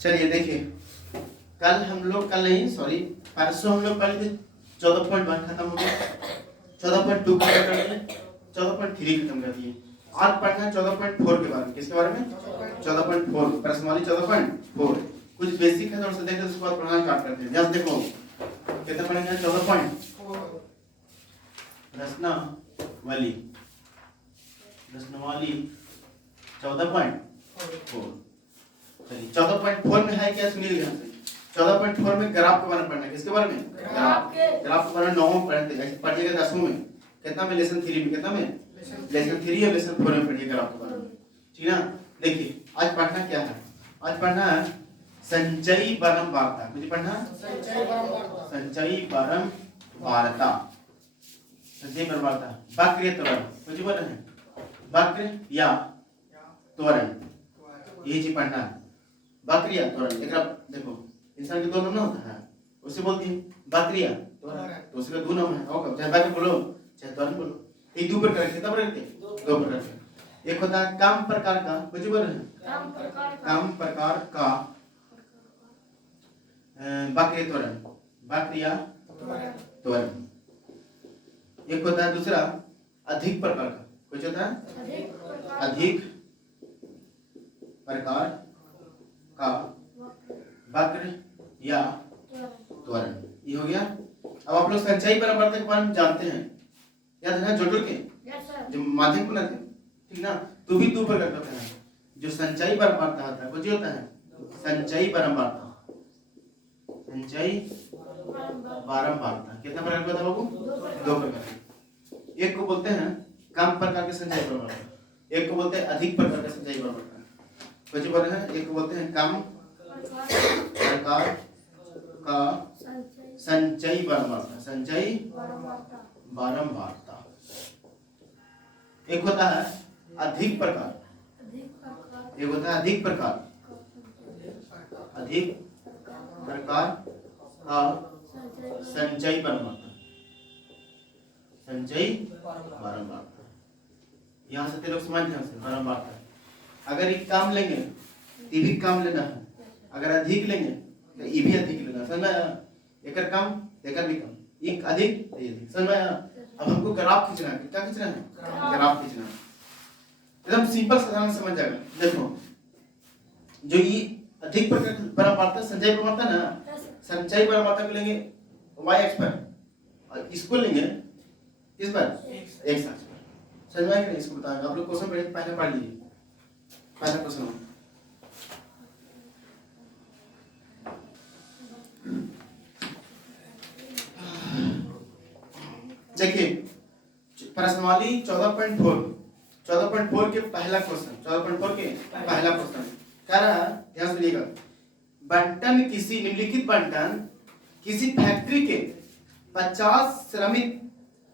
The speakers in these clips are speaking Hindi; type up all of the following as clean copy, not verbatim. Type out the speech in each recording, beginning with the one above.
चलिए देखिए, कल नहीं सॉरी परसों हम लोग पढ़े थे 14.1 खत्म हो गया, 14.2 खत्म कर दिए, 14.3 खत्म कर दिए। आज पढ़ना है 14.4 के बारे में। किसके बारे में? 14.4 प्रश्नवाली 14.4। कुछ बेसिक है, थोड़ा सा देख उसके बाद पढ़ना स्टार्ट करते हैं। जस्ट देखो कितना पढ़ेंगे 14.4 प्रश्नावली 14.4। चलिए 14.4 में है क्या, सुनिए ध्यान से। 14.4 में ग्राफ के बारे में पढ़ना है। किसके बारे में? ग्राफ के बारे में 9 में पढ़ते हैं, ऐसे पढ़िएगा 10 में। कितना में? लेसन 3 में। कितना में? लेसन 3 और लेसन 4 में पढ़िएगा ग्राफ के बारे में, ठीक है ना। देखिए आज पढ़ना क्या है, आज पढ़ना है संचयी परम वार्ता। मुझे पढ़ना संचयी परम वार्ता, संचयी परम वार्ता। वक्र त्वरण, मुझे बोल रहे हैं वक्र या त्वरण, यही चीज पढ़ना है। वक्र या त्वरण, एक देखो इंसान के दो नाम ना होता है, उसे बोलते हैं वक्र या त्वरण, तो उसका दो नाम है। होगा चाहे वक्र बोलो चाहे त्वरण बोलो, ये दो प्रकार के। कितना प्रकार के? दो प्रकार के। एक होता है कम प्रकार का, मुझे बोल रहे हैं कम प्रकार का वक्र त्वरण, वक्र या त्वरण। एक होता है दूसरा अधिक प्रकार का, कुछ होता है अधिक प्रकार का वक्र या त्वरण, ये हो गया। अब आप लोग संचयी परम वार्ता के बारे में जानते हैं, याद है जोड़ के जो माध्यम को ना थे, ठीक ना। तो भी दो प्रकार का होता है, जो संचयी परम वार्ता होता है वो जो होता है संचयी परम वार्ता, संचयी परम वार्ता। कितना प्रकार का होता है बाबू? दो प्रकार। एक को बोलते हैं कम प्रकार के संचयी परम वार्ता, एक को बोलते हैं अधिक प्रकार का संचयी परम वार्ता। कुछ बोल रहे हैं, एक को बोलते हैं कम प्रकार का संचयी परम वार्ता, संचयी परम वार्ता। एक होता है अधिक प्रकार, एक होता है अधिक प्रकार, अधिक प्रकार का संचयी परम वार्ता, संचयी परम वार्ता। यहाँ से ते लोग समझ ध्यान से, परम वार्ता अगर एक काम लेंगे तो ये भी काम लेना है, अगर अधिक लेंगे तो ये भी अधिक लेना, समझ में आया? एक कम एक भी कम, एक अधिक तो ये अधिक, समझ में आया? अब हमको ग्राफ खींचना है, क्या खींचना है? ग्राफ खींचना है। एकदम सिंपल साधारण समझ जाएगा। देखो जो ये अधिक प्रकार परम वार्ता संचयी परम वार्ता ना, संचयी परम वार्ता को लेंगे y अक्ष पर और इसको लेंगे किस पर? x अक्ष पर। समझ में आया? इसको बताएंगे आप लोग। क्वेश्चन पहले पढ़ लीजिए, पहला क्वेश्चन देखिए प्रश्नवाली 14.4 के पहला क्वेश्चन, 14.4 के पहला क्वेश्चन कह रहा है, ध्यान से लिखिएगा। बंटन किसी निम्नलिखित बंटन किसी फैक्ट्री के 50 श्रमिक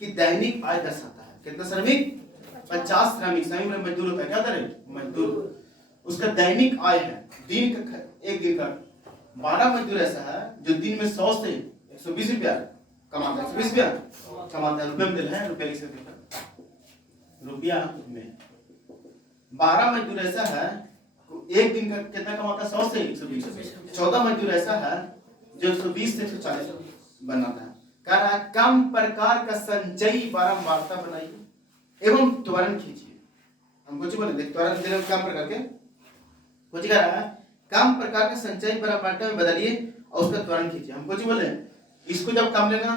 की दैनिक आय दर्शाता है। कितना श्रमिक? 50 श्रमिक, श्रमिक में मजदूर होता है, क्या तरह मजदूर। उसका दैनिक आय है दिन का, एक दिन का 12 मजदूर ऐसा है जो दिन में 100 से 120 रुपया कमाता है, 120 रुपया कमाता है। रुपये में दिल है, रुपया लिख सकते हैं, रुपया में 12 मजदूर ऐसा है एक दिन का कितना कमाता है? 100 से 120। 14 मजदूर ऐसा है जो 120 से 140 बनाता है। कह रहा है कम प्रकार का संचयी परम वार्ता बनाइए एवं त्वरण खींचिए। हम कुछ बोले देख, त्वरण कम प्रकार के कुछ कह रहा है कम प्रकार के संचयी परम वार्ता में बदलिए और उसका त्वरण खींचिए। हम कुछ बोले इसको जब कम लेना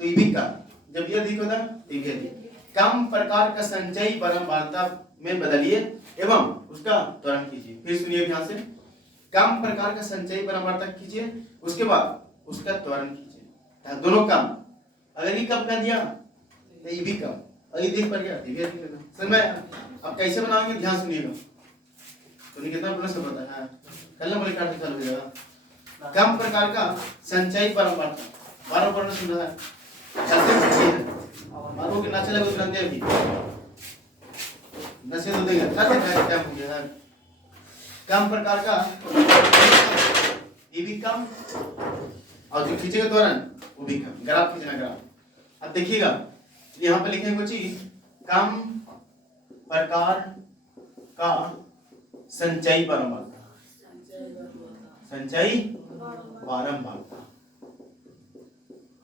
तो ये भी कम, जब ये अधिक होता तो ये भी अधिक। कम प्रकार का संचयी परम वार्ता में बदलिए एवं उसका त्वरण कीजिए। फिर सुनिए ध्यान से, कम प्रकार का संचयी परम वार्ता कीजिए, उसके बाद उसका त्वरण कीजिए। दोनों कम, अगर ये कम कर दिया तो ये भी कम, और ये अधिक पड़ गया ये भी अधिक लेना। समझ में? अब कैसे बनाओगे ध्यान सुनिएगा। तो कितना प्रश्न पता है, कल बोले काटते चालू हो जाएगा। कम प्रकार का संचयी परम वार्ता, 12 पढ़ना सुन रहा है, चलते है मारो कि ना चलेगा तुरंत अभी नशे तो देगा, क्या हो गया है। कम प्रकार का ये भी कम, और जो खींचेगा त्वरण वो भी कम। ग्राफ खींचना, ग्राफ। अब देखिएगा यहाँ पे लिखेंगे कुछ चीज, कम प्रकार का संचयी परम वार्ता, संचयी बारंबार था।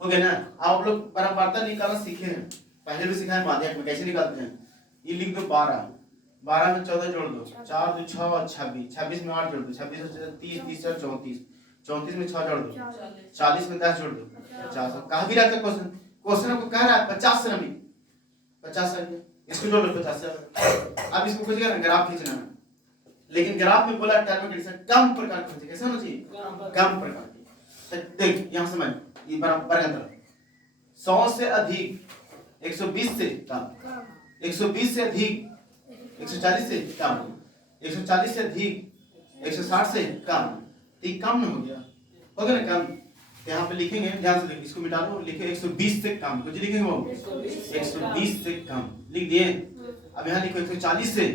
हो गया ना। आप लोग बारंबारता निकालना सीखे हैं, पहले भी सिखाए माध्यक में कैसे निकालते हैं। ये लिख दो 12, 12 में 14 जोड़ दो, 4 2 6 और 26, 26 में 8 जोड़ दो, 26 में 30, 30 और 34, 34 में 6 जोड़ दो, 40 में 10 जोड़ दो, 50। कहा भी रहता क्वेश्चन, क्वेश्चन आपको कह रहा है 50 श्रमिक, 50 श्रमिक, इसको जोड़ लो 50 से। अब इसको कुछ करना ग्राफ खींचना है, लेकिन ग्राफ में बोला टर्म कंडीशन कम प्रकार की, कैसे होना चाहिए, कम प्रकार की। देख यहाँ समझ, ये बराबर अंतर 100 से अधिक 120 से कम, 120 से अधिक 140 से कम, 140 से अधिक 160 से कम। ठीक कम न हो गया, हो गया ना कम। यहाँ पे लिखेंगे, ध्यान से देखिए, इसको मिटा दो, लिखे 120 से कम, कुछ लिखेंगे वो 120 से कम लिख दिए। अब यहाँ लिखो 140 से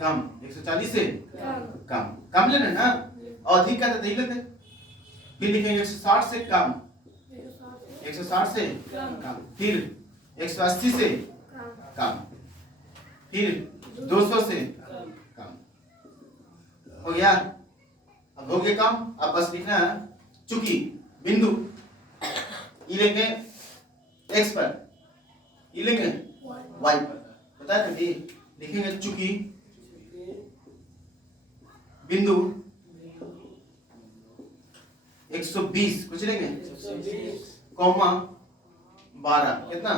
कम, 140 से कम, कम लेना ना, और अधिक का तो देख लेते। फिर लिखेंगे 160 से कम, 160 से कम, फिर 180 से कम, फिर 200 से कम। हो गया, अब हो गया कम। अब बस लिखना है चूंकि बिंदु ई लेंगे x पर, ई लेंगे y पर, पता है ना कि लिखेंगे चूंकि बिंदु 120 कुछ लेंगे कॉमा 12, कितना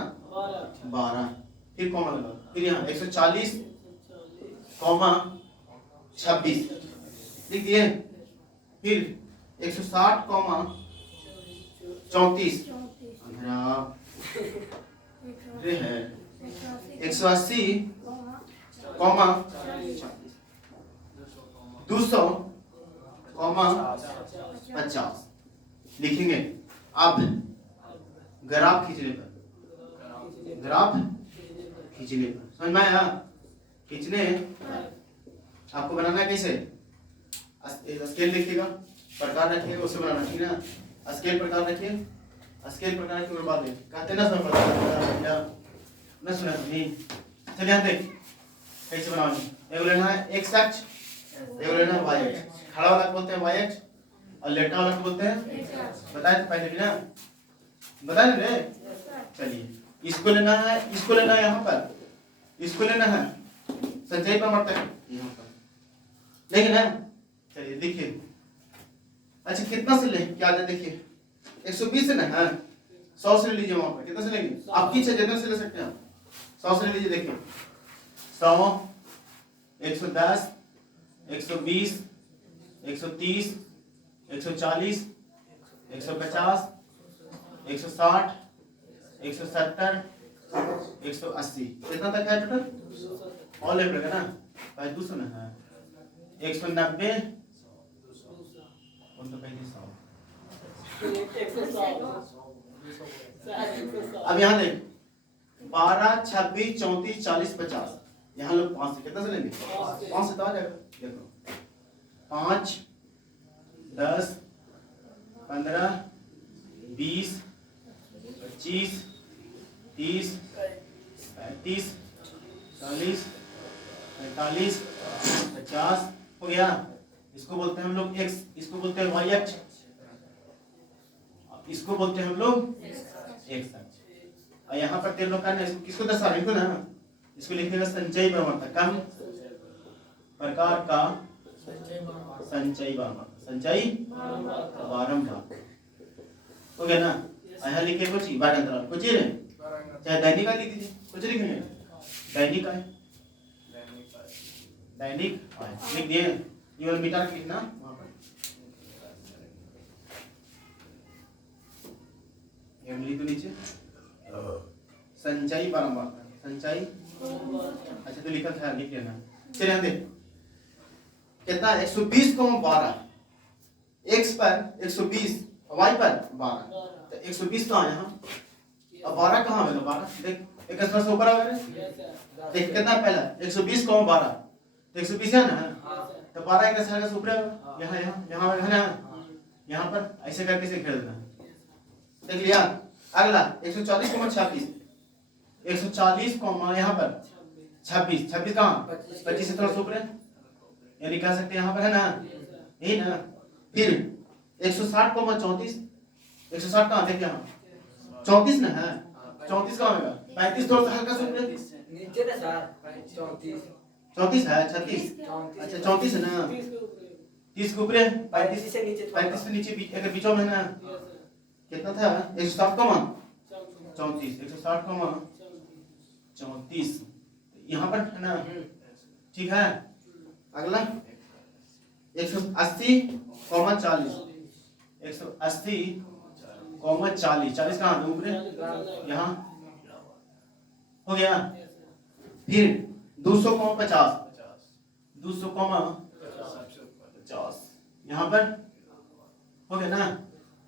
12, फिर कॉमा लगा, फिर यहाँ 140 कॉमा 26 लिख दिए, फिर 160 कॉमा 34 है, 180 कॉमा 200 कॉमा 50 लिखेंगे। अब ग्राफ खींचने पर, ग्राफ खींचने पर समझ में आया। खींचने आपको बनाना है कैसे, स्केल देखिएगा, प्रकार रखिएगा, उससे बनाना, ठीक है ना। स्केल प्रकार रखिए, स्केल प्रकार रखिए, और बात कहते ना समझ पड़ा ना, सुना नहीं। चलिए यहाँ देख कैसे बनाओगे। एगो लेना है x अक्ष, एगो लेना है y अक्ष। खड़ा वाला को बोलते हैं y अक्ष और लेटा वाला को बोलते हैं, बताए तो पहले भी ना, बताए रे। चलिए इसको लेना है, इसको लेना है यहाँ पर, इसको लेना है संचयी प्रवर्तक यहाँ पर, लेकिन है। चलिए देखिए, अच्छा कितना से ले, क्या है देखिए 120 से ना है, 100 से ले लीजिए। वहां पर कितना से लेंगे, आपकी इच्छा जितना से ले सकते हैं, 100 से ले लीजिए। देखिए 100, 110, 120, 130, 140, 150, 160, 170, 180, कितना तक है टोटल, ऑल लेवल का ना, भाई 200 ना है, 190, तो पहले 100। अब यहाँ देख 12, 26, 34, 40, 50, यहाँ लोग 5 से कितना से लेंगे, 5 से तो आ जाएगा। देखो 5, 10, 15, 20, 25, 30, 35, 40, 45, 50 हो गया। इसको बोलते हैं हम लोग x, इसको बोलते हैं y अक्ष, इसको बोलते हैं हम लोग x अक्ष। और यहाँ पर तेरे लोग का ना, किसको दर्शा रहे हो ना, इसको लिखेगा संचयी प्रवर्तक, कम प्रकार का संचयी प्रवर्तक, संचयी बारंबार। हो गया ना। यहाँ लिखे कुछ बार अंतराल कुछ ही चाहे दैनिक का लिख दीजिए, कुछ लिखेंगे दैनिक है, दैनिक लिख दिए। ये वाला मीटर लिखना वहां पर, ये लिख दो नीचे संचयी बारंबार, संचयी। अच्छा तो लिखा था, लिख लेना। चलिए हम देख कितना 120 को 12, x पर 120, y पर 12, तो 120 कहाँ यहाँ, अब 12 कहाँ है, 12 देख एक से ऊपर आ गया, देख कितना पहला 120 को 12, तो 120 है ना, तो 12 एक से ऊपर यहाँ यहाँ यहाँ है ना, यहाँ पर ऐसे करके से खेल देना। देख लिया। अगला 140 को 26, 140 को यहाँ पर 26, 26 कहाँ 25 से थोड़ा ऊपर है, यानी कह सकते हैं यहाँ पर है ना, यही ना। फिर 160,34 160 कहाँ देखिए यहाँ 34 ना है 34 कहाँ होगा 35 थोड़ा सा हल्का सुन नीचे ना सर 34 34 है 36 अच्छा 34 है ना 30 के ऊपर 35 से नीचे 35 से नीचे अगर बीचों में है ना कितना था 160,34 160,34 यहाँ पर है ना ठीक है अगला 180,40 180,40 40 कहाँ है ऊपर यहाँ हो गया फिर 200,50 200,50 यहाँ पर हो गया ना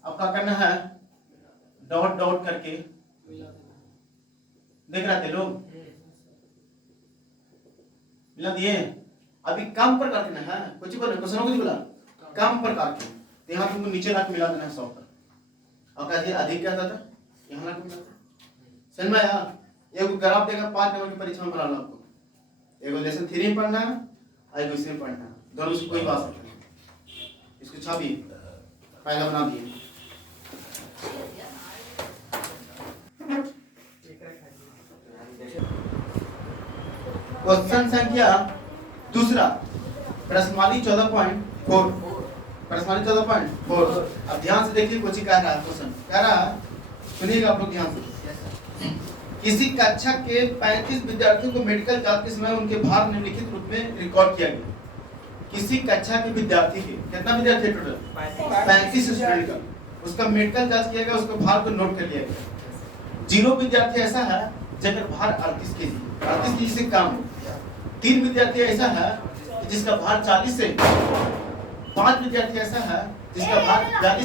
अब क्या करना है डॉट डॉट करके देख रहे थे लोग मिला दिए अभी कम प्रकार के ना है कुछ बोले क्वेश्चन कुछ बोला कम प्रकार के तो यहाँ तुमको नीचे लाके मिला देना है 100 पर और कहते अधिक क्या था यहाँ लाके मिला समझ में आया एगो ग्राफ देगा 5 नंबर की परीक्षा में बनाना आपको एगो लेसन 3 में पढ़ना और एगो इसमें पढ़ना दोनों से कोई बात नहीं इसको छवि पहला बना दिए क्वेश्चन संख्या दूसरा प्रश्नवाली 14.4 प्रश्नवाली 14.4 अब ध्यान से देखिए कुछ कह रहा है क्वेश्चन कह रहा है सुनिएगा आप लोग ध्यान से किसी कक्षा के 35 विद्यार्थियों को मेडिकल जांच के समय उनके भार निम्नलिखित रूप में रिकॉर्ड किया गया किसी कक्षा के विद्यार्थी के कितना विद्यार्थी टोटल 35 स्टूडेंट का उसका मेडिकल जांच किया गया उसके भार को नोट कर लिया गया 0 विद्यार्थी ऐसा है जिसका भार 38 केजी 38 केजी से कम 3 विद्यार्थी ऐसा है जिसका भार 40 से 5 विद्यार्थी ऐसा है जिसका भार 42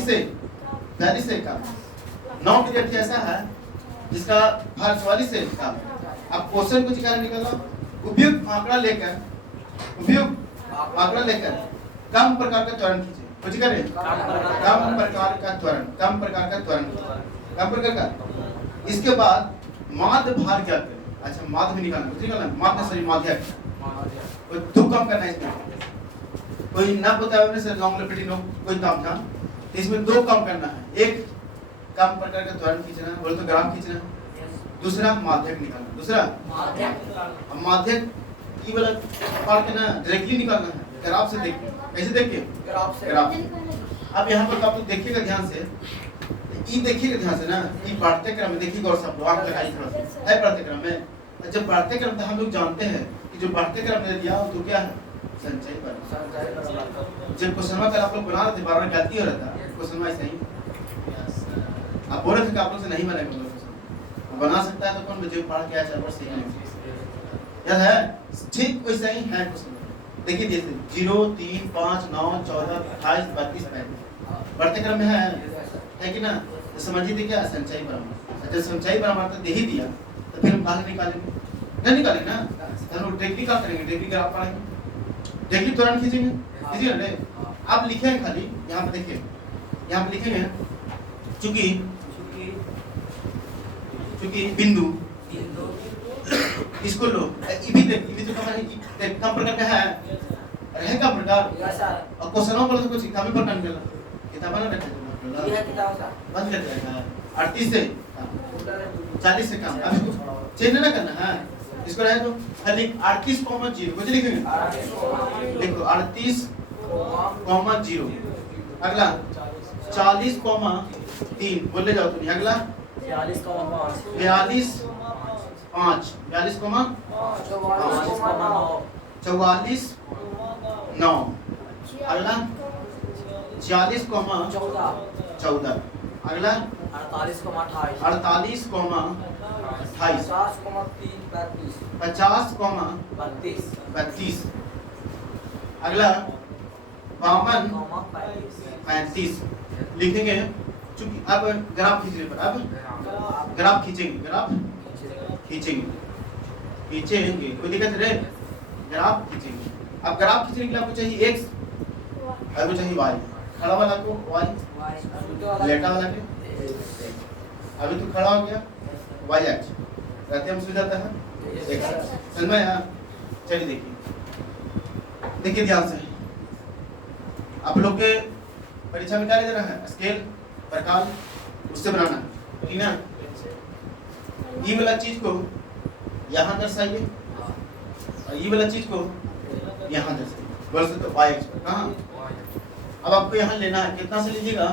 से कम 9 विद्यार्थी ऐसा है जिसका भार 44 से कम अब क्वेश्चन कुछ क्या निकला उपयुक्त आंकड़ा लेकर कम प्रकार का त्वरण खींचे कुछ करें कम प्रकार का त्वरण इसके बाद माध्य भार क्या करें अच्छा माध्य में निकालना कुछ निकालना माध्य सॉरी माध्य दो कम करना है इसमें कोई ना बताया से लॉन्ग लिपिड नो कोई काम था इसमें 2 कम करना है एक कम प्रकार का त्वरण खींचना बोले तो ग्राफ खींचना दूसरा माध्यक निकालना दूसरा माध्यक की वाला पार्ट के ना डायरेक्टली निकालना है ग्राफ से देखिए कैसे देखिए ग्राफ अब यहाँ पर आप लोग देखिएगा ध्यान से ये देखिएगा ध्यान से ना ये बढ़ते क्रम में देखिएगा और सब लोग आंख लगाइए थोड़ा सा है बढ़ते क्रम में जब बढ़ते क्रम में हम लोग जानते हैं कि जो बढ़ते क्रम में दिया तो क्या है संचय पर जब क्वेश्चन का आप लोग बना रहे थे बार-बार गलती हो रहा था क्वेश्चन ऐसे ही आप बोल रहे थे कि आप लोग से नहीं बनेगा बना सकता है तो कौन मुझे पढ़ के आया 4 बार सही नहीं याद है ठीक वैसा ही है क्वेश्चन देखिए जैसे 0 3 5 9 14 28 32 35 बढ़ते क्रम में है कि ना तो समझिए थी क्या संचय परमाणु जब संचय परमाणु तो दे ही दिया तो फिर हम कहाँ निकालेंगे नहीं निकालेंगे ना तो हम लोग डायरेक्टली क्या करेंगे डायरेक्टली ग्राफ पढ़ेंगे डायरेक्टली त्वरण खींचेंगे खींचिए ना आप लिखेंगे खाली यहाँ पे देखिए यहाँ पे लिखेंगे चूंकि बिंदु इसको लो ये भी तो कम प्रकार का है रहेगा प्रकार और क्वेश्चनों पर तो कुछ किताबी प्रकार निकला किताब ना रखे बंद कर जाएगा 38 से 40 से कम अब इसको चेंज ना करना है इसको रहे तो खाली 38,0 कुछ लिखेंगे देखो 38,0 अगला 40,3 बोले जाओ तुम अगला 42,5 44,9 अगला 40,14 अगला 48,28 50,32 अगला 52,35 लिखेंगे चूंकि अब ग्राफ खींचने पर अब ग्राफ खींचेंगे कोई दिक्कत है ग्राफ खींचेंगे अब ग्राफ खींचने के लिए आपको चाहिए x आपको चाहिए y खड़ा वाला को y लेटा वाला के अभी तो खड़ा हो गया y एक्स रहते हम सुन जाता है x समझ में आया चलिए देखिए ध्यान से आप लोग के परीक्षा में क्या दे रहा है? स्केल, प्रकार, उससे बनाना, ठीक ना? ये वाला चीज को यहाँ दर्शाइए और ये वाला चीज को यहाँ दर्शाइए। बोल सकते हो y अक्ष पर कहाँ? अब आपको यहाँ लेना है, कितना से लीजिएगा?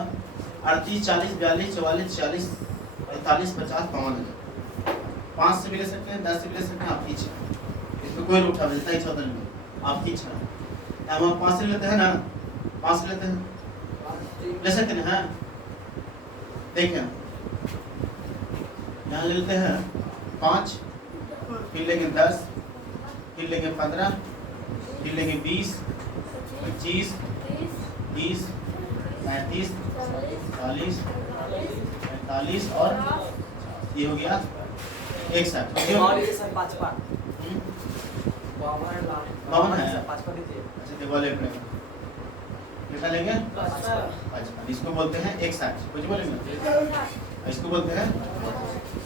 38, 40, 42, 44, 46, 45, 50, 52। 5 से भी ले सकते हैं, 10 से भी ले सकते हैं, आपकी इच्छा। इसमें कोई रूठा मिलता है, 14 में आपकी इच्छा। अब हम 5 से लेते हैं ना, 5 से लेते हैं, ले सकते हैं हाँ। देखिए यहाँ लेते हैं 5, फिर लेंगे 10, फिर लेंगे 15, फिर लेंगे 20, 25, 30, 35, 40, 45 और ये हो गया 61। बावन है। अच्छा देखो ले पड़ेगा, कितना लेंगे? 55। इसको बोलते हैं 61, कुछ बोलेंगे? इसको बोलते हैं।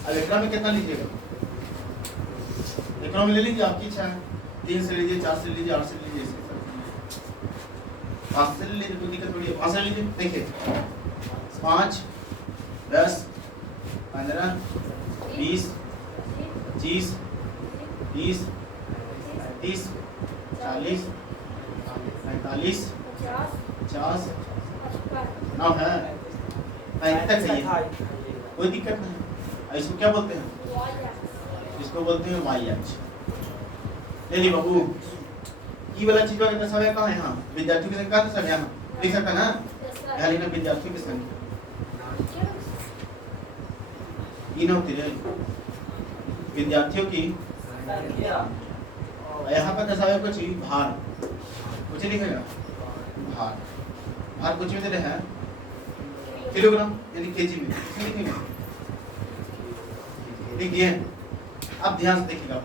अब एकड़ा में कितना लीजिएगा? एकड़ा में ले लीजिए, आपकी इच्छा है। 3 से लीजिए, 4 से लीजिए, 8 से लीजिए, 5 से लीजिए, कोई दिक्कत थोड़ी है। 5 से लीजिए, देखिए 5, 10, 15, 20, 25, 30, 35, 40, 45, 50, 9 है, 35 तक चाहिए, कोई दिक्कत नहीं। इसको क्या बोलते हैं? इसको बोलते हैं y अक्ष। ले ली बाबू, ये वाला चीज का दर्शाया कहाँ है? यहाँ विद्यार्थियों की संख्या दर्शाया, यहाँ लिख सकता ना, यहाँ लिखना विद्यार्थियों की संख्या। ये ना होती है विद्यार्थियों की, यहाँ पर दर्शाया कुछ भार, कुछ लिखेगा भार। भार कुछ में दे रहे हैं किलोग्राम यानी केजी में, लिखेंगे लिख दिए। अब ध्यान से देखिएगा,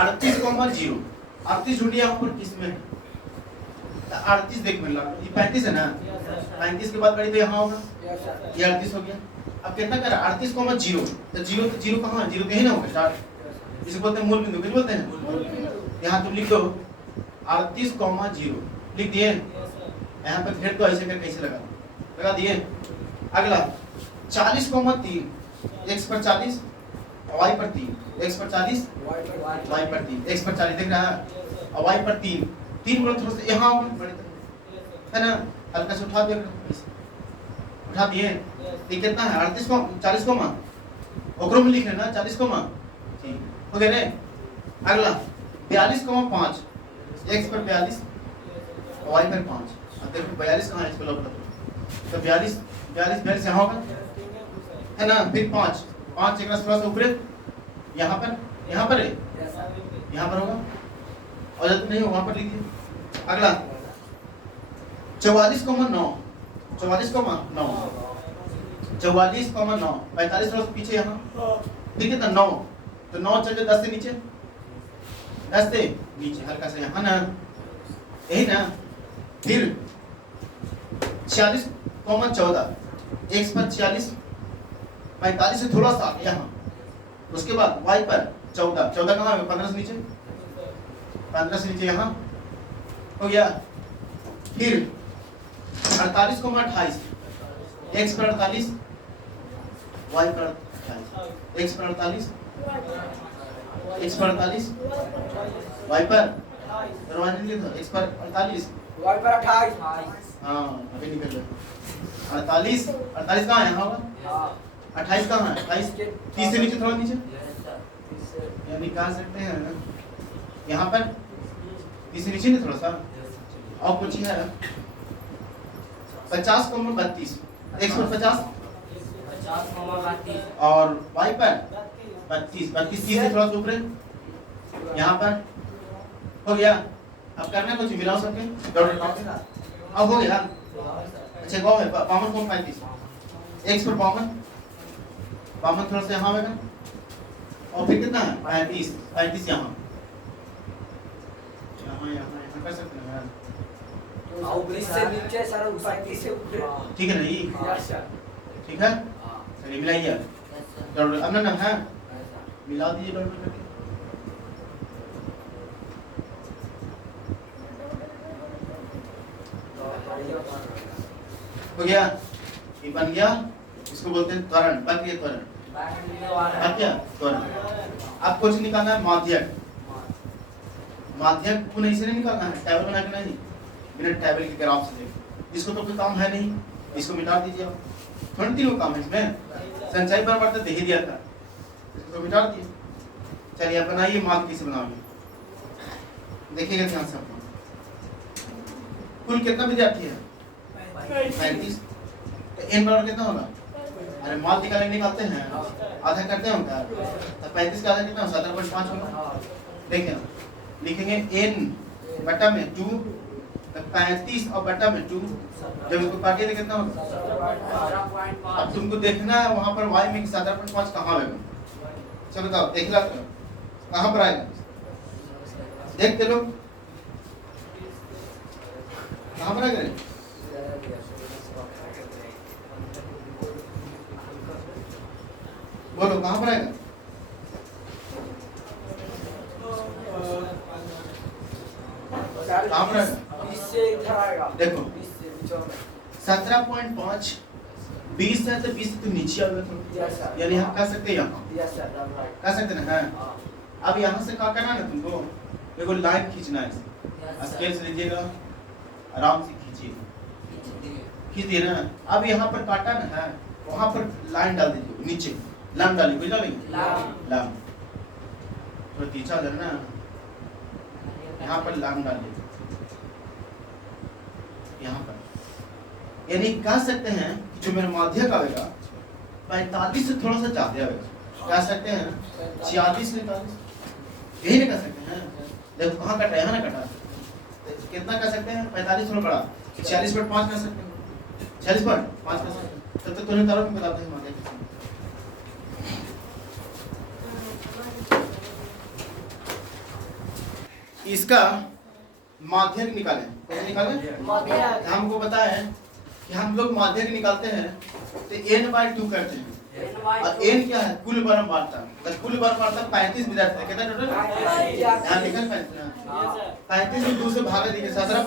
38,0 38 ढूंढिए यहाँ पर किसमें है? 38 देख मिल रहा, ये 35 है ना, 35 के बाद बड़ी तो यहाँ होगा, ये 38 हो गया। अब कितना कर 38,0 तो जीरो कहाँ है? जीरो तो यही ना होगा स्टार्ट, इसे बोलते हैं मूल बिंदु। किस बोलते हैं? यहाँ तुम लिख दो 38,0 लिख दिए। यहाँ पे फिर तो ऐसे कर कैसे लगा दिए। अगला 40,3 x पर 40 y पर 3, x पर 40 y पर 3, x पर 40 देख रहा है और y पर 3 बोलो थोड़ा सा यहाँ है ना, हल्का से उठा दिया, उठा दिए। ये कितना है? 38 को 40 को मान ओकरो में लिख लेना 40 को मान, ठीक हो गया रे। अगला 42,5 x पर 42 y पर 5। अब देखो 42 कहाँ है? इसको लौट दो तो 42 यहाँ होगा है ना, फिर 5 एक थोड़ा सा ऊपर यहाँ पर है, यहाँ पर होगा और जब नहीं हो वहां पर लिखिए। अगला 44,9 44,9 45 थोड़ा सा पीछे यहाँ, ठीक है, 9 तो 9 चल जाए 10 से नीचे, 10 से नीचे हल्का सा यहाँ ना, यही ना। फिर 46,14 x पर 46 45 से थोड़ा सा यहाँ, उसके बाद y पर 14 कहाँ है? 15 से नीचे, 15 से नीचे यहाँ हो गया। फिर 48,28 x पर 48 y पर 48 x पर 48 y पर दरवाजे लिए तो x पर 48 y पर 28। हाँ अभी निकल गया। 48 कहाँ है? यहाँ होगा। 28 कहाँ है? 28 30 से नीचे, थोड़ा नीचे या निकाल सकते हैं यहाँ पर 30 से नीचे नहीं, थोड़ा सा और कुछ है। 50,32 x पर 50 और y पर 32 30 से थोड़ा सा ऊपर यहाँ पर हो गया। अब करना कुछ मिलाओ सबके, अब हो गया। अच्छा गौ है 52,35 x पर 52 थोड़ा सा यहाँ होगा और फिर कितना है? 35 यहाँ कर सकते हैं नीचे सारा 35 से ऊपर, ठीक है ना? ये ठीक है, चलिए मिलाइए अब ना है, मिला दीजिए डॉक्टर करके। हो गया, ये बन गया, इसको बोलते हैं त्वरण, बन गया त्वरण, बन गया त्वरण। अब कुछ निकालना है माध्यक, माध्यक को नहीं से नहीं निकालना है, टेबल बना के नहीं, बिना टेबल के ग्राफ से देखो, इसको तो कोई काम है नहीं, इसको मिटा दीजिए आप, थोड़ी देर को काम है इसमें, संचय पर बढ़ता दे ही दिया था, इसको तो मिटा दिए। चलिए अब बनाइए, माध्य कैसे बनाओगे, देखिएगा ध्यान से। कुल कितना विद्यार्थी है? 35। तो n बराबर कितना होगा? अरे माध्य का निकालते हैं, आधा करते हैं क्या? तो 35 का आधा कितना होगा? 17.5 होगा। देखिए लिखेंगे n बटा में 2, तो 35 और बटा में 2, जब इसको काटिए तो कितना होगा? अब तुमको देखना है वहां पर y में 17.5 कहाँ आएगा, चलो बताओ, देख ला कहाँ पर आएगा, देखते लोग कहाँ पर आएगा? बोलो कहाँ पर आएगा? कहाँ पर आएगा? देखो 17.5 20 है तो 20 तो नीचे आ गया, यानी हम कह सकते हैं यहाँ कह सकते ना। हाँ अब यहाँ से क्या करना है ना तुमको, देखो लाइन खींचना है, स्केल से लीजिएगा, आराम से खींचिए, खींच दिए ना। अब यहाँ पर काटा ना है, वहाँ पर लाइन डाल दीजिए, नीचे लाम डालिए, कोई डालेंगे लाम, तो तीछा है ना, यहाँ पर लाम डालिए, यहाँ पर, यानी कह सकते हैं कि जो मेरा माध्यक आएगा 45 से थोड़ा सा ज्यादा आएगा, कह सकते हैं 46 से 45, यही नहीं कह सकते हैं। देखो कहाँ कटा है, यहाँ ना कटा, तो कितना कह सकते हैं? 45 थोड़ा बड़ा, 46.5 कह सकते हैं, 46.5 कह सकते हैं। तब तक तुम्हें तारों में बताते हैं माध्यक। इसका माध्यक निकालें, कैसे निकालें? हमको बताया कि हम लोग माध्यक निकालते हैं तो n/2 करते हैं, और n क्या है? कुल वर्ग वार्ता, तो कुल वर्ग वार्ता 35 विद्यार्थी है, कितना टोटल? यहाँ लिखा है 35 में 2 से भागा दीजिए 17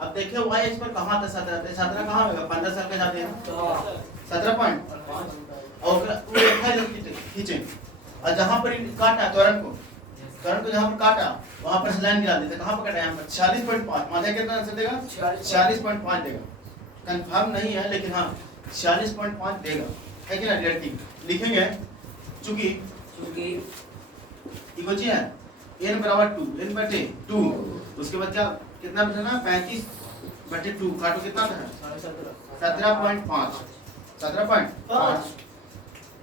अब देखिए y इस पर कहाँ था? 17 कहाँ होगा? 15 साल के जाते हैं 17 पॉइंट, और खींचे, और जहाँ पर काटा त्वरण को जहाँ पर काटा वहाँ पर लाइन गिरा देते, कहाँ पर काटा? यहाँ पर 46.5, माध्य कितना आंसर देगा? 46.5 देगा, कंफर्म नहीं है लेकिन हाँ 46.5 देगा, है कि ना? डायरेक्ट लिखेंगे, चूंकि इक्वल है n बराबर 2, n बटे 2, उसके बाद क्या कितना बचा ना? 35 बटे 2, काटो कितना था? 17.5,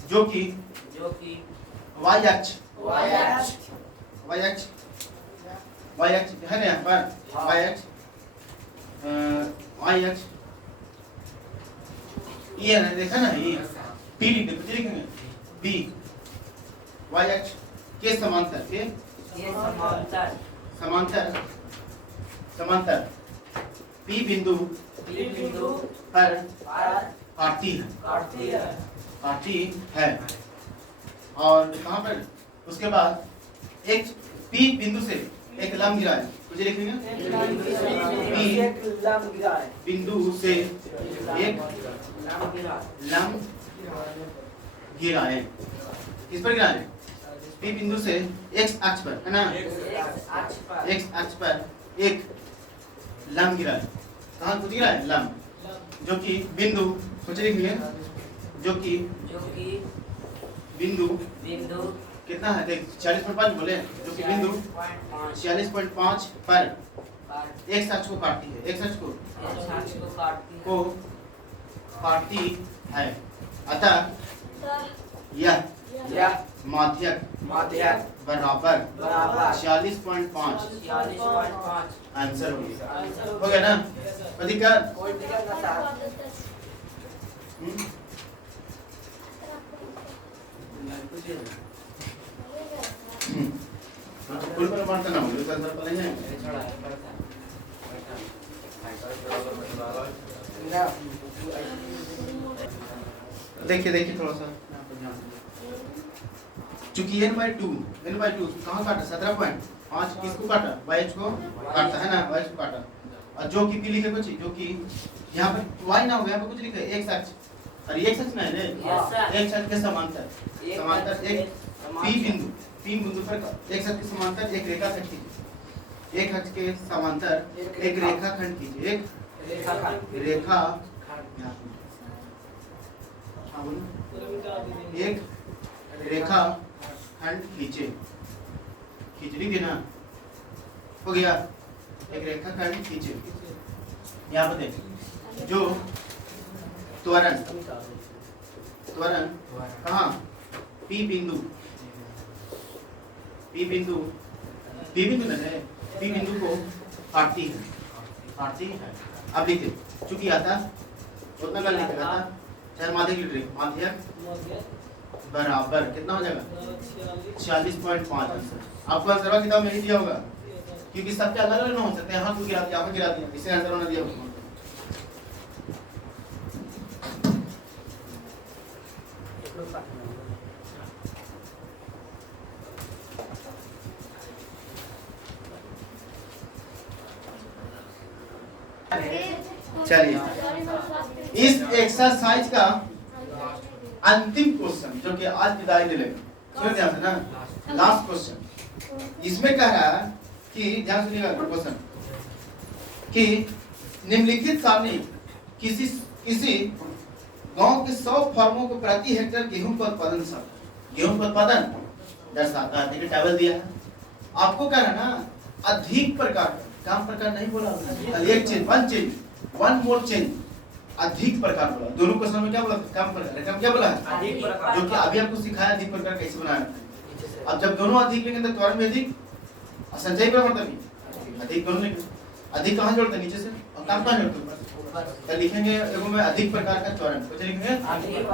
जो कि y अक्ष है ना, यहाँ पर y अक्ष ये है, देखा ना, ये p लिखेंगे b y अक्ष के समांतर, के समांतर p बिंदु पर काटती है, और कहाँ पर? उसके बाद एक p बिंदु से एक लंब गिरा है, मुझे लिखेंगे p बिंदु से एक लंब गिरा है, किस पर गिरा है? p बिंदु से x अक्ष पर, है ना, x अक्ष पर एक लंब गिरा है, कहाँ कुछ गिरा है? लंब, जो कि बिंदु, मुझे लिखेंगे जो कि बिंदु कितना है? देख 46.5 बोले, जो कि बिंदु 46.5 पर x अक्ष को काटती है, x अक्ष को काटती है, अतः यह माध्यक बराबर 46.5 आंसर हो गया ना? अधिकार कुल पर मारता ना बोलो, सर पहले है देखिए थोड़ा सा, चूंकि n/2 कहाँ काटा? 17.5 किसको काटा? y को काटता है ना, y को काटा, और जो कि लिखे कुछ जो कि यहाँ पर y ना हो यहाँ पर कुछ लिखे x अक्ष और ये x अक्ष ना है रे x अक्ष के समांतर एक P बिंदु पर x अक्ष के समांतर एक रेखा खंड कीजिए एक अक्ष के समांतर एक रेखा खंड कीजिए एक रेखा एक रेखा खंड खींचे खींचड़ी देना हो गया एक रेखा खंड खींचे यहाँ पर देख जो त्वरण कहाँ P बिंदु नहीं है P बिंदु को काटती है अब लिखे चूंकि आता उतना कर लिखेगा था चाहे माध्यक बराबर कितना हो जाएगा 46.5 आंसर आपको आंसर किताब में नहीं दिया होगा क्योंकि सबके अलग अलग ना हो सकते यहाँ को गिरा दिया यहाँ गिरा दिया इससे आंसर होना दिया होगा चलिए इस एक्सरसाइज का अंतिम क्वेश्चन जो कि आज विदाई दिलेगा सुन ध्यान से ना लास्ट क्वेश्चन इसमें कह रहा है कि ध्यान सुनिएगा क्वेश्चन कि निम्नलिखित सारणी किसी गांव के 100 फार्मों को प्रति हेक्टेयर गेहूं का उत्पादन दर्शाता है। देखिए टेबल दिया है आपको कह रहा है ना अधिक प्रकार काम प्रकार नहीं बोला एक चेंज वन मोर चेंज अधिक प्रकार बोला दोनों क्वेश्चन में क्या बोला काम प्रकार क्या बोला अधिक प्रकार जो कि अभी आपको सिखाया अधिक प्रकार कैसे बनाना। अब जब दोनों अधिक लेंगे तो त्वरण में अधिक और संचय प्रवर्तन अधिक दोनों लेंगे अधिक कहाँ जोड़ते नीचे से और काम कहाँ जोड़ते तो लिखेंगे एगो में अधिक प्रकार का त्वरण कुछ लिखेंगे अधिक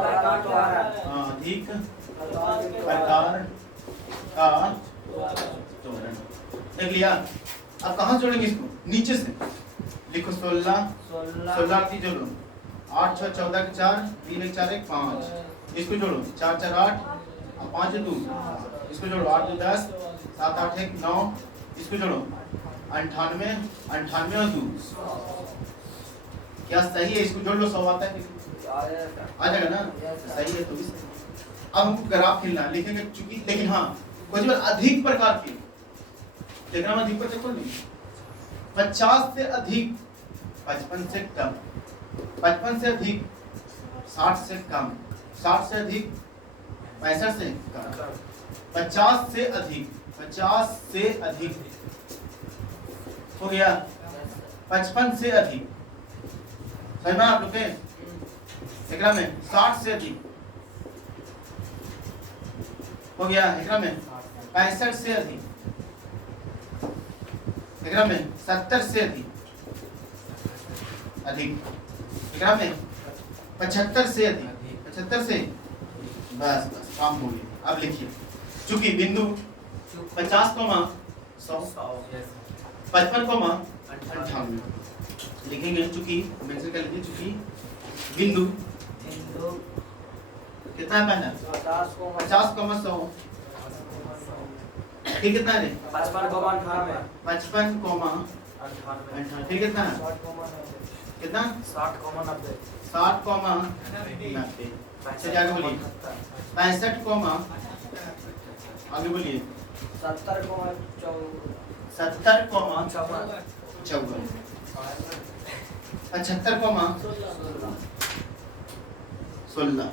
प्रकार का त्वरण देख लिया। अब कहाँ जोड़ेंगे इसको नीचे से लिखो 16 जोड़ो 8 6 14 के 4 3 1 4 1 5 इसको जोड़ो 4 4 8 और 5 2 इसको जोड़ो 8 2 10 7 8 1 9 इसको जोड़ो 98 और 2 क्या सही है इसको जोड़ लो 100 आता है आ जाएगा ना सही है तो भी सही। अब हमको ग्राफ खींचना लिखेंगे चूंकि लेकिन हाँ कुछ अधिक प्रकार की देखना में अधिक प्रकार नहीं 50 से अधिक 55 से कम 55 से अधिक 60 से कम 60 से अधिक 65 से कम 50 से अधिक हो गया 55 से अधिक समझ में आप लोग के एकरा में 60 से अधिक हो गया एकरा में 65 से अधिक एकरा में 70 से अधिक एकरा में 75 से अधिक 75 से बस काम हो गया। अब लिखिए चूंकि बिंदु 50 100 55 98 लिखेंगे चूंकि मेंशन कर लीजिए चूंकि बिंदु कितना है पहला 50 100 ठीक कितना है 55 फिर कितना है कितना 60 90 अच्छा आगे बोलिए 65 आगे बोलिए 70 54 75 16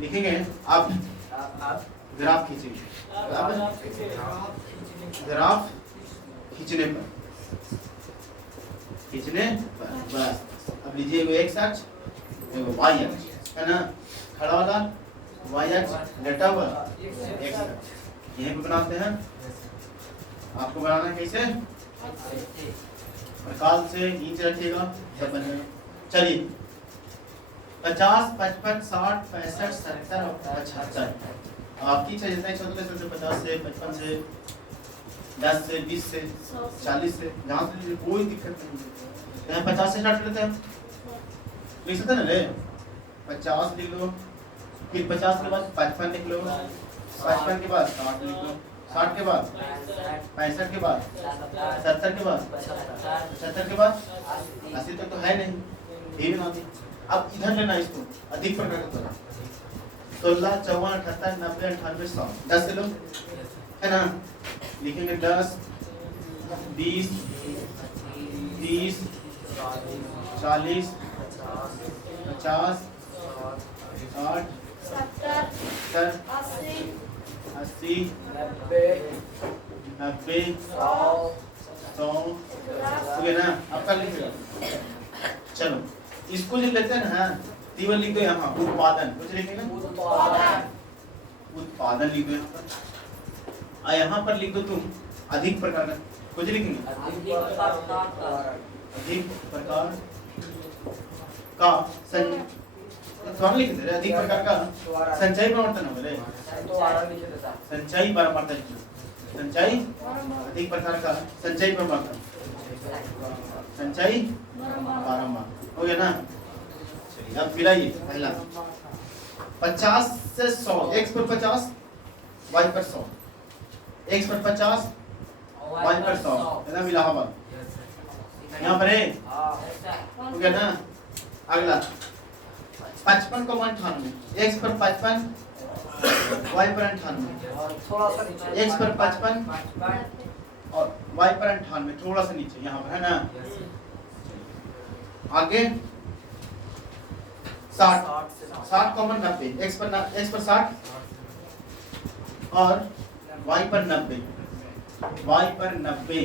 लिखेंगे आप ग्राफ खींचेंगे ग्राफ खींचने पर बस अब लीजिए एगो एक्स अक्ष एगो वाई अक्ष है ना खड़ा वाला वाई अक्ष लेटा हुआ एक्स अक्ष यहीं पे बनाते हैं। आपको बनाना कैसे प्रकाल से नीचे रखिएगा सब बनेगा। चलिए 50 55 60 65 70 और 75 आपकी इच्छा जितना इच्छा होता है 50 से 55 से 10 से 20 से 40 से जहाँ से कोई दिक्कत नहीं है। यहाँ 50 से स्टार्ट करते हैं लिख सकते ना रे 50 लिख लो फिर 50 के बाद 55 लिख लो 55 के बाद 60 लिख लो 60 के बाद 65 के बाद 70 के बाद 75 के बाद 80 तक तो है नहीं, ये भी ना थी। अब इधर लेना इसको अधिक प्रकार का पद 16 54 78 90 98 100 10 से लो है ना, लिखेंगे 10 20 30 40 50 60 70 80 90 100 हो गया ना। अब कर लीजिएगा, चलो इसको जो लेते हैं ना तीवर लिख दो यहाँ उत्पादन, कुछ लिखेंगे उत्पादन लिख दो यहाँ पर, और यहाँ पर लिख दो तुम अधिक प्रकार का, कुछ लिखेंगे अधिक प्रकार का थोड़ा लिख दे अधिक प्रकार का संचयी प्रवर्तन हो गए, संचयी प्रवर्तन, संचयी अधिक प्रकार का संचयी प्रवर्तन, संचयी बारंबार हो गया ना। चलिए अब मिलाइए, पहला 50 से 100 x पर 50 y पर 100 x पर 50 y पर 100 है ना, इलाहाबाद यहाँ पर है हो गया ना। अगला 55 को 98 x पर 55 y पर 98 x पर 55 और y पर 98 थोड़ा सा नीचे यहाँ पर है ना। आगे 60 कॉमन 90 x पर 60 और y पर 90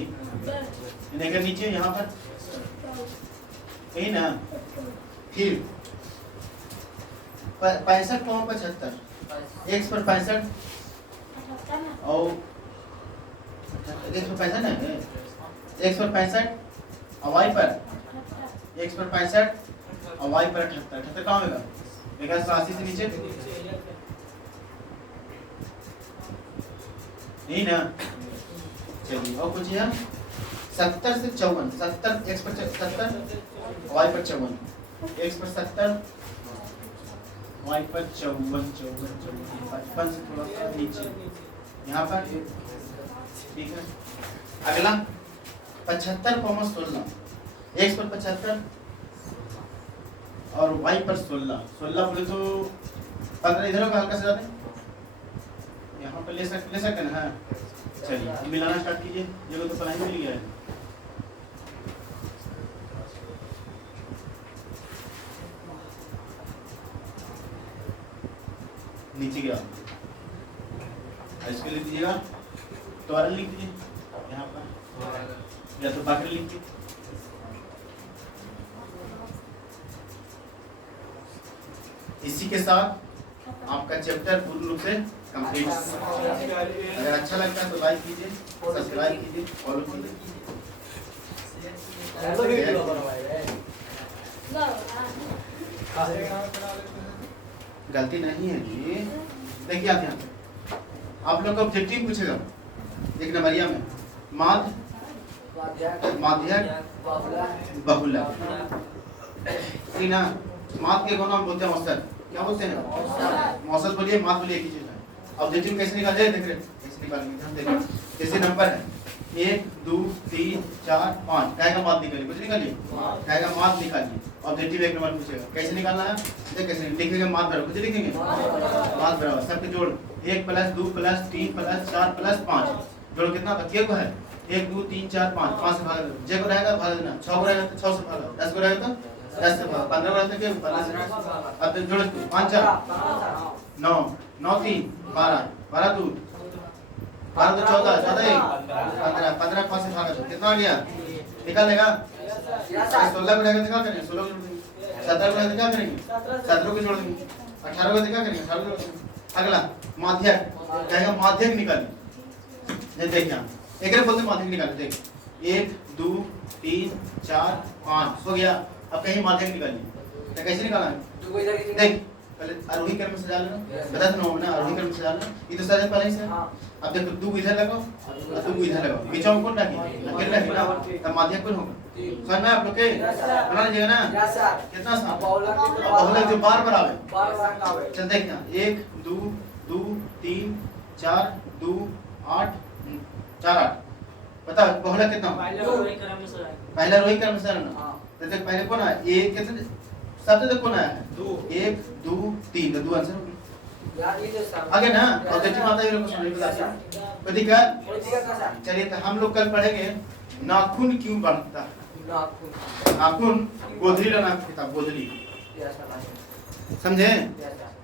इन्हें नीचे यहाँ पर यही ना। फिर 65 कॉमन 75 x पर 65 और x पर 65 है, x पर 65 और y पर x पर 65 और y पर 78 कहाँ होगा, 180 से नीचे नहीं ना। चलिए और कुछ है 70 से 54 70 x पर 70 y पर 54 x पर 70 y पर 54 55 से थोड़ा सा नीचे यहाँ पर ठीक है। अगला 75 कॉमा 16 x पर 75 और y पर 16 बोले तो 15 इधर का हल्का से जाते यहाँ पर ले सकते हैं हाँ। चलिए मिलाना स्टार्ट कीजिए, ये तो पढ़ाई मिल गया है। नीचे गया इसके लिख दीजिएगा, त्वरण लिख दीजिए यहाँ पर या तो बाकी लिख दीजिए। इसी के साथ आपका चैप्टर पूर्ण रूप से कंप्लीट। अगर अच्छा लगता है तो लाइक कीजिए, सब्सक्राइब कीजिए, फॉलो कीजिए। गलती नहीं है जी, देखिए आप यहाँ पे आप लोग का ऑब्जेक्टिव पूछेगा एक नंबरिया में माध्य बहुलक ठीक ना। माध्य के गुण हम बोलते हैं औसत, क्या बोलते हैं औसत बोलिए, माध्य बोलिए, एक ही चीज है। ऑब्जेक्टिव कैसे निकाल जाए देख रहे कैसे निकालेंगे हम देखिए। जैसे नंबर है 1 2 3 4 5 क्या का माध्य निकालिए, कुछ निकालिए क्या का माध्य निकालिए। ऑब्जेक्टिव एक नंबर पूछेगा कैसे निकालना है, देख कैसे लिखेंगे माध्य बराबर, कुछ लिखेंगे माध्य बराबर सबके जोड़ 1 + 2 + 3 + 4 + 5 जोड़ कितना था, के को है 1 2 3 4 5 5 से भाग जे को रहेगा भाग देना, 6 को रहेगा तो 6 से भाग, 10 को रहेगा तो 10 से भाग, 15 को रहेगा तो 15 से। अब जोड़ 5 4 9 9 3 12 12 2 12 तो 14 14 1 15 5 से भाग कितना आ गया निकाल लेगा। 16 को रहेगा तो क्या करेंगे 16 को जोड़ देंगे, 17 को रहेगा तो क्या करेंगे 17 को जोड़ देंगे, 18 को तो क्या करेंगे 18 को जोड़ देंगे। अगला माध्यक कहेगा माध्यक निकालिए, देखिए एक बोलते माध्यक निकालिए, देख 1 2 3 4 5 हो गया। अब कहीं माध्यक निकालिए तो कैसे निकालना है, देख पहले आरोही क्रम में सजा लेना, बता दो ना आरोही क्रम में सजा लेना, ये तो सजा पहले से। अब देखो 2 इधर लगाओ और 2 इधर लगाओ, बीच में कौन रखिए अकेले रखिए ना, तब माध्यक कौन होगा समझ में आप लोग के बना लीजिएगा ना। कितना सा बहुलक जो बार आवे चल देखना 1 2 2 3 4 2 8 4 8 बताओ पहला कितना होगा? पहला रोही क्रम से ना हाँ। तो देख पहले कौन आया एक कितने सबसे तक कौन आया है 1 2 3 तो 2 आंसर हो गया यार ये जो सब आगे ना और देखिए माता जी को सुनिए बताइए प्रतिकार और दिया कैसा चलिए तो हम लोग कल पढ़ेंगे नाखून क्यों बढ़ता है नाखून नाखून गोधली नाम की किताब गोधली ऐसा नहीं समझे ऐसा